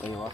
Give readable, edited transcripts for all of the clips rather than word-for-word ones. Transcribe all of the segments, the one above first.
kayo ah.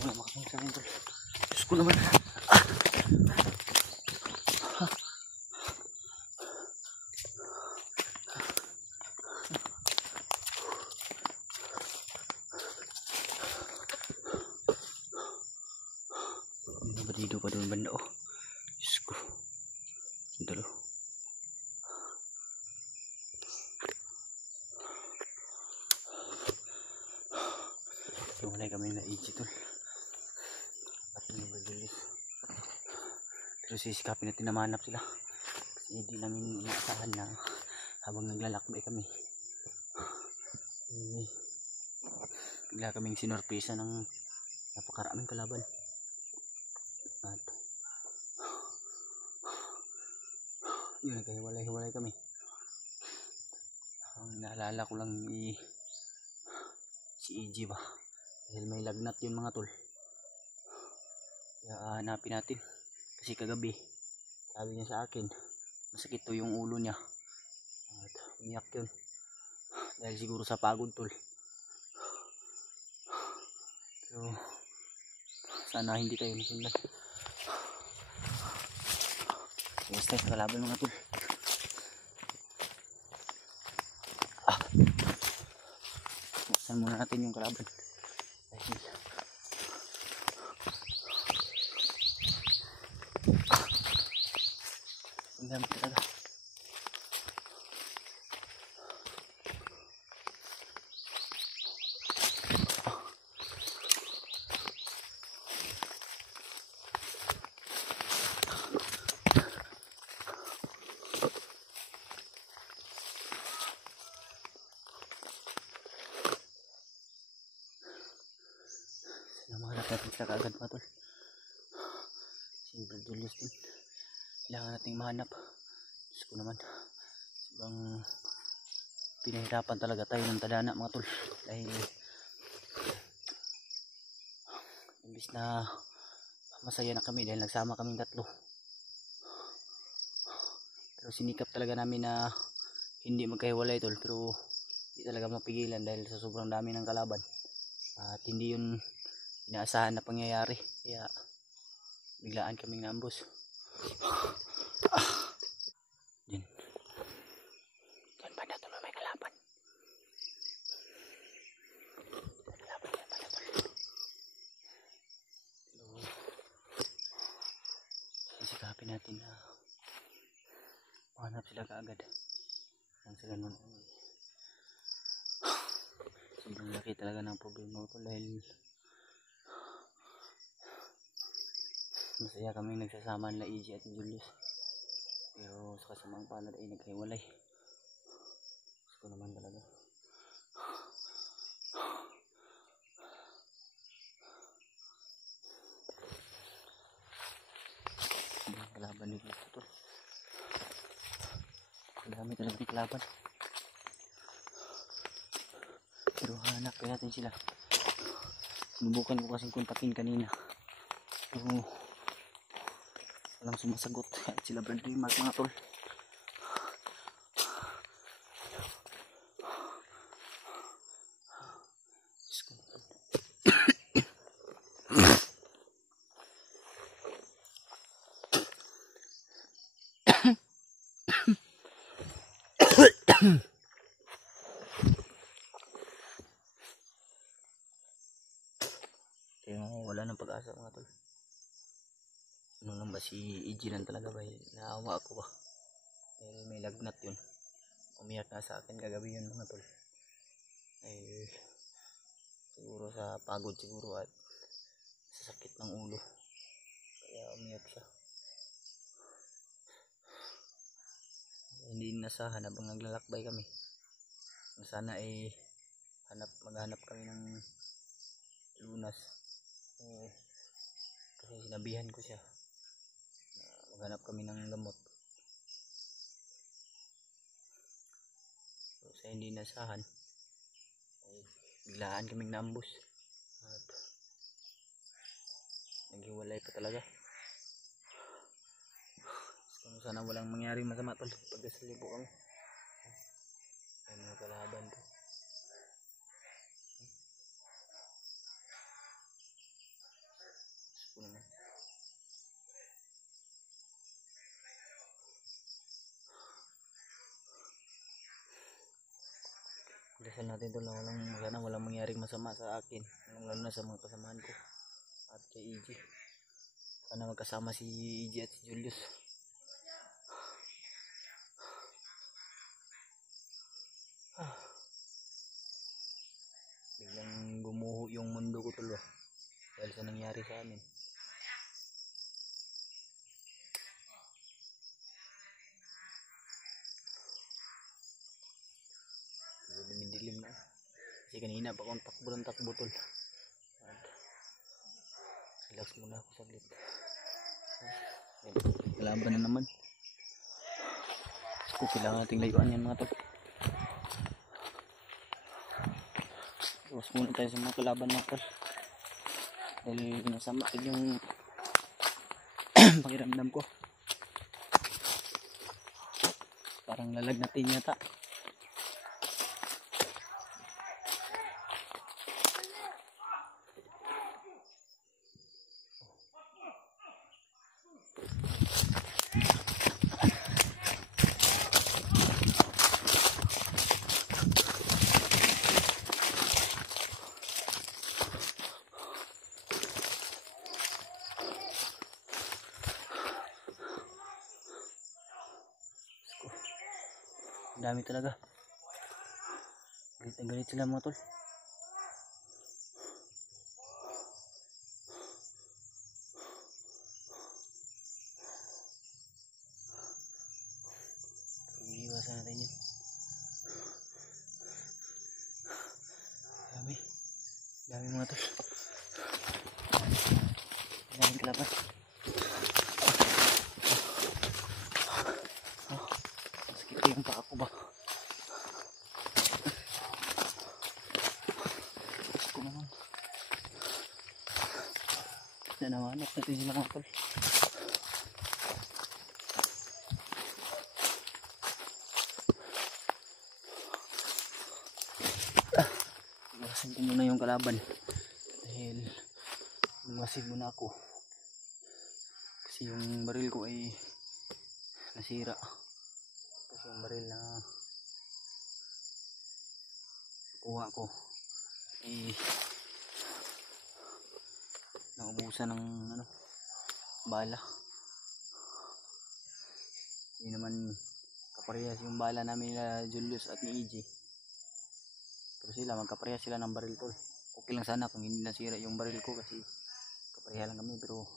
Wala makasang sa akin. Diyos ko naman. Badido pa doon banda oh. Diyos ko. Sandalo. Wala kami na iji tol. At nililis. Pero sisikapin natin na mahanap sila. Kasi hindi namin inaasahan na habang naglalakbay kami. Bigla kaming sinorpresa ng napakaraming kalaban. At yun, nagkahiwalay-hiwalay kami. Ang naalala ko lang si EG ba, dahil may lagnat yun mga tol. Kaya hanapin natin. Kasi kagabi sabi niya sa akin masakit to yung ulo niya. At umiyak yun dahil siguro sa pagod tol. So sana hindi tayo nasundan. Basta sa kalaban mga tol. Buksan muna natin yung kalaban. Dahil ang dami talaga. Namahanap natin sila kaagad mga tol. Si Brad Julius din. Kailangan nating mahanap. Diyos ko naman. Sobrang pinahirapan talaga tayo ng tadhana mga tol. Dahil imbis na masaya na kami dahil nagsama kaming tatlo. Pero sinikap talaga namin na hindi magkahiwalay tol. Pero hindi talaga mapigilan dahil sa sobrang dami ng kalaban. At hindi yun inaasahan na pangyayari. Kaya biglaan kaming naambos. Yan. Yan banda tol, may kalaban. Kalaban yan banda tol. Sisikapin natin na mahanap sila kaagad. Nang sa ganun sobrang laki talaga ng problema ko dahil masaya kami nagsasama nila EG at Julius. Pero sa kasamang palad ay naghiwalay. Gusto naman talaga. Ang kalaban dito ito. Ang dami talagang kalaban. Pero hanap pa natin sila. Sinubukan ko kasing kontakin kanina. Pero walang sumasagot. At sila Bradley Mark mga tol. Kaya wala nang pag-asa mga tol. Ano lang ba si EG lang talaga ba? Naawa ako ba? May lagnat yun. Umiyak na sa akin kagabi yun mga tol. Siguro sa pagod siguro at sa sakit ng ulo. Kaya umiyak siya. Hindi nasahan habang naglalakbay kami. Sana ay maghanap kami ng lunas. Kasi sinabihan ko siya maghanap kami ng gamot. So, sa hindi nasahan ay biglaan kaming naambus at naghiwalay pa talaga. So, sana walang mangyaring masama tol, pagdasali po kami ay mga kalaban po. So, naman dasal natin tol na walang mangyaring masama sa akin, lalo na sa mga kasamahan ko at kay EJ. Sana magkasama si EJ at si Julius. Biglang gumuho yung mundo ko tol dahil sa nangyari sa amin. Dilim na kasi kanina pa akong takbo tol. Relax muna ako saglit. Kalaban na naman. So, kailangan nating layuan yan mga tol. Iwas muna tayo sa mga kalaban mga tol dahil nasama yung pakiramdam ko. Parang lalag natin yata. Dami talaga. Galit na galit sila mga tol. Iiwasan natin yan. Dami mga tol. Daming kalaban. Sakit yung paa ko ba? Gusto ko naman. Nanawanap natin sila mga tol. Iwasan ko muna yung kalaban dahil lumasig muna ako kasi yung baril ko ay nasira. Tapos yung baril na kuha ko ay naubusan ng bala. Hindi naman kaparehas yung bala namin na Julius at ni EJ, pero sila magkaparehas sila ng baril tol. Okay lang sana kung hindi nasira yung baril ko kasi kapareha lang kami, pero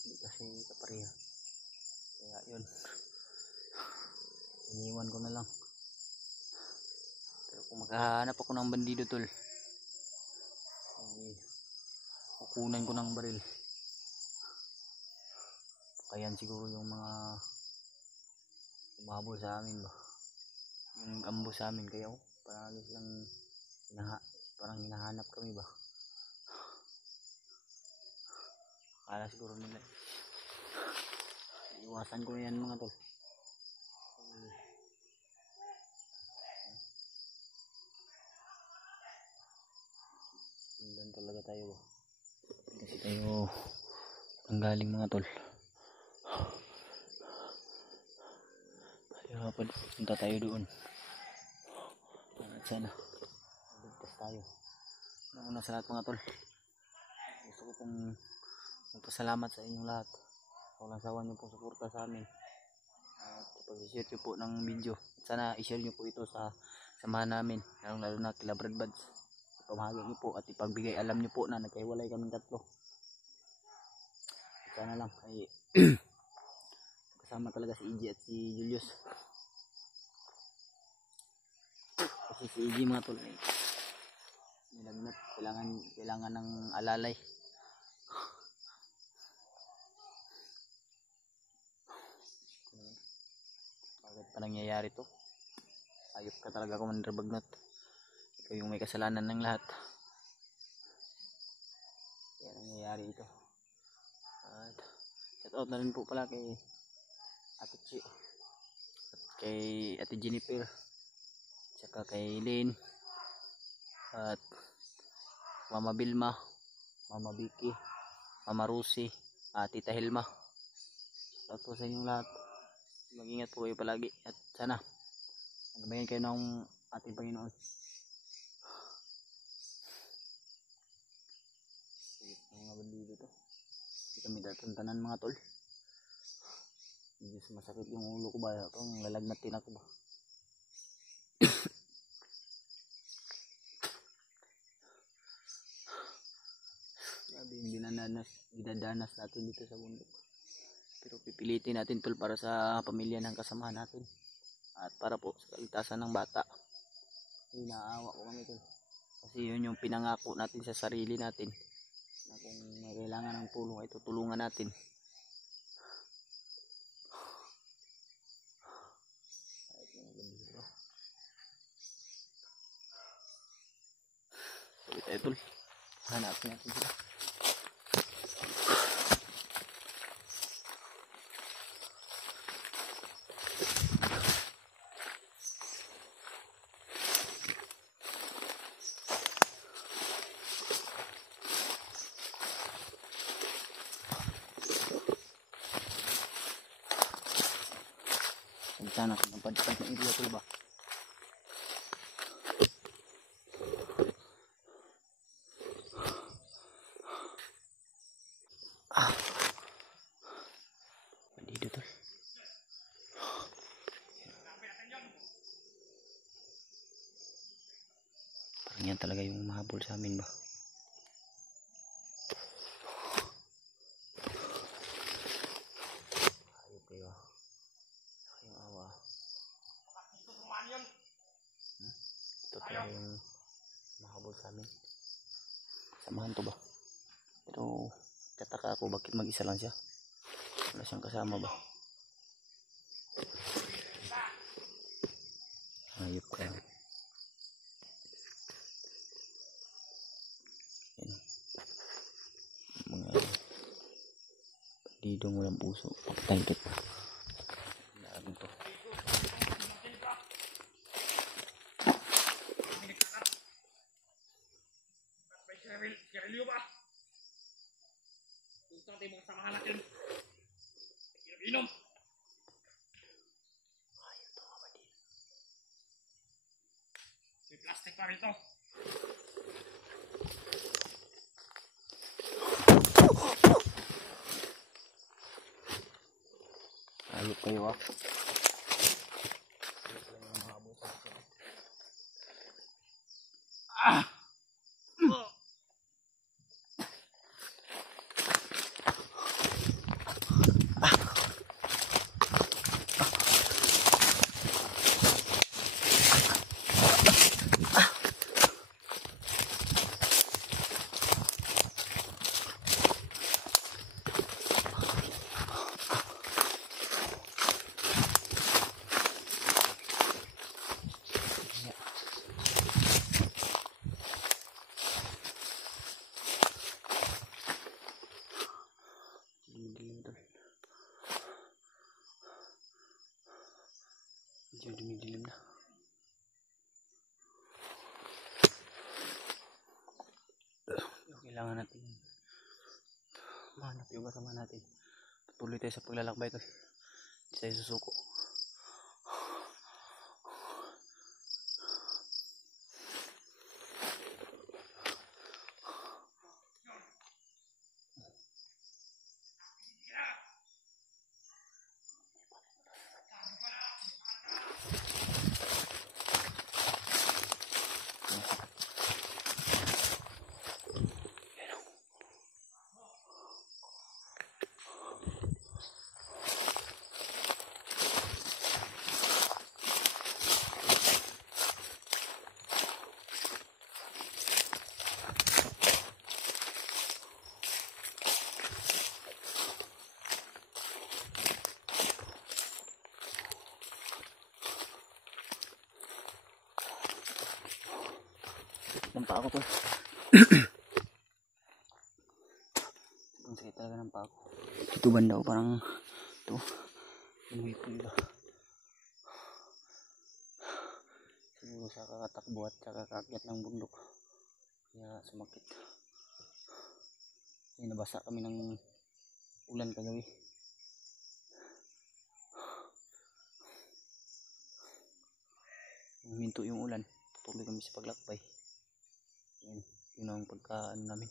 hindi kasi kapareha, kaya yun iniwan ko na lang. Pero kung makahanap ako ng bandido tol, kukunan ko ng baril. Kayan siguro yung mga umabol sa amin ba, yung ambo sa amin, kaya parang hinahanap kami ba. Akala siguro nila iwasan ko yan mga tol. Doon talaga tayo ba, kasi tayo ang galing mga tol. Tayo punta tayo doon at sana ligtas tayo. Una sa lahat mga tol, gusto ko pong magpasalamat sa inyong lahat. Walang sawa niyo pong suporta sa amin at pag-share niyo po ng video. Sana i-share niyo po ito sa samahan namin, lalo na kila Brad Buds. Pamahagi niyo po at ipagbigay alam niyo po na nagkahiwalay kaming tatlo. Sana lang ay kasama talaga si EJ at si Julius, kasi si EJ mga tol ay nilagnat, kailangan ng alalay. pa nangyayari to. Ayop ka talaga, Commander Bagnot. Ikaw yung may kasalanan ng lahat. Kaya nangyayari ito. At shout out na rin po pala kay Ate Chi at kay Ate Jennifer, tsaka kay Lynn at Mama Bilma, Mama Vicky, Mama Rusi, Tita Hilma. Shout out po sa inyong lahat. Mag-ingat po kayo palagi at sana nagabayan kayo ng ating Panginoon. Sige, mga bandido to. Hindi kami datantanan mga tol. Medyo masakit yung ulo ko ba? Itong lalagnatin ako ba? Sabi yung dinadanas natin dito sa bundok. Pero pipilitin natin tol para sa pamilya ng kasamahan natin. At para po sa kaligtasan ng bata. Inaawa ko kami tol. Kasi yun yung pinangako natin sa sarili natin. Na kung may kailangan ng tulong ay tutulungan natin. Tayo tol, hanapin natin sila. Sana kung napadpad ng area tol ba? Bandido tol. Parang yan talaga yung mahabol sa amin ba? Ayop kayo. Kayong awa. Ito talaga yung mahabol sa amin. Samahan to ba? Pero kataka ako bakit mag-isa lang siya? Wala siyang kasama ba? Ayop ka. Yan. Mga bandidong walang puso. Patay ito. Lagan to. Sigarilyo ba? Gusto natin mga samahan natin. Inom. Ayop to mga bandido. May plastic pa rito. Ayop kayo ah. Medyo dumidilim na. Kailangan natin mahanap yung kasama natin. Patuloy tayo sa paglalakbay to. Hindi tayo susuko. paa ko tol. Ang sakit talaga ng paa ko. Ito banda ko parang ito. Lumipol ba? Siguro sa kakatakbo at sa kakakyat ng bundok. Kaya sumakit. Ay, nabasa kami ng ulan kagabi. Huminto yung ulan. Tuloy kami sa paglakbay. Yun ang pagkaan namin.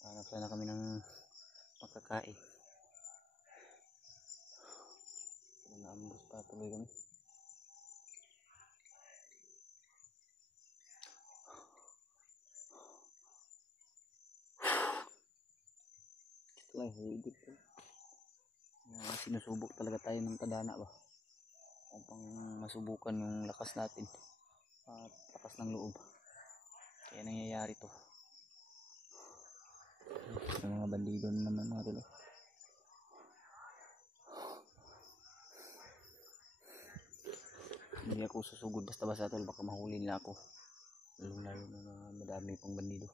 Hanap sana kami ng makakain. Naambos pa tuloy kami. Ito lang higit ko. Sinusubok talaga tayo ng tadhana ba? Upang masubukan yung lakas natin at lakas ng loob. Kaya nangyayari to. Yung mga bandido naman mga tulo. Hindi ako susugod basta-basta tol, baka mahuli nila ako. Lalo na madami pang bandido.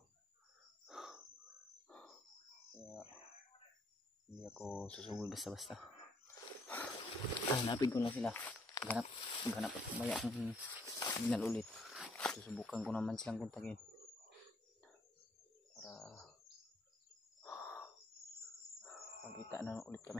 Kaya hindi ako susugod basta-basta. Hanapin ko lang sila. Maghanap at maya ang signal ulit. Susubukan ko naman silang kontakin para magkita na ulit kami.